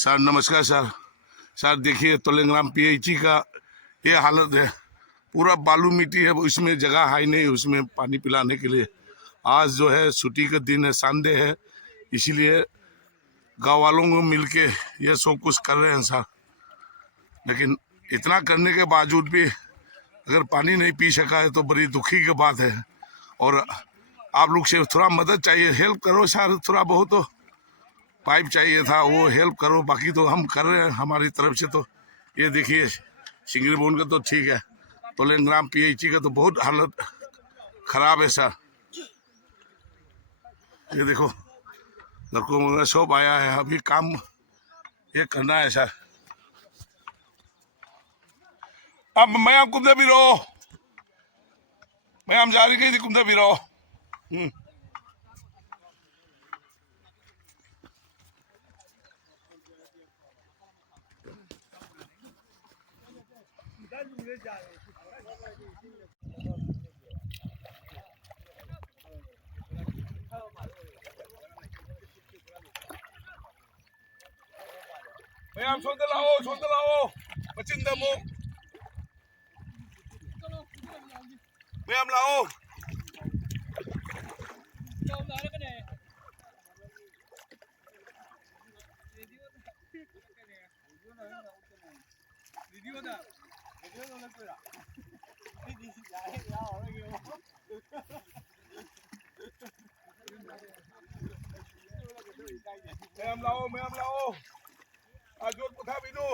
Sir नमस्कार sir. Sir देखिए तोलेंग्राम PHE का ये हालत है, पूरा बालू मिट्टी है, इसमें जगह है ही नहीं उसमें पानी पिलाने के लिए। आज जो है छुट्टी का दिन है, संडे है, इसीलिए गांव वालों को मिलके ये सब कुछ कर रहे हैं सर। लेकिन इतना करने के बावजूद भी अगर पानी नहीं पी सका है तो बड़ी दुखी की बात है। और आप लोग से थोड़ा मदद चाहिए, हेल्प करो सर, थोड़ा बहुत तो पाइप चाहिए था, वो हेल्प करो। बाकी तो हम कर रहे हैं हमारी तरफ से। तो ये देखिए सिंगरी बोन का तो ठीक है, तोलेंग्राम पीएचई का तो बहुत हालत खराब है सर। ये देखो लड़कों वगैरह सब आया है, अभी काम ये करना है सर। अब मैं आप कुमदे भी रहो, मैं हम जा रही गई थी कुमदे भी रहो। मैम छोड़ लाओ बचिन दमो मैम लाओ। मैम लाओ आज जोत पथा भी दो।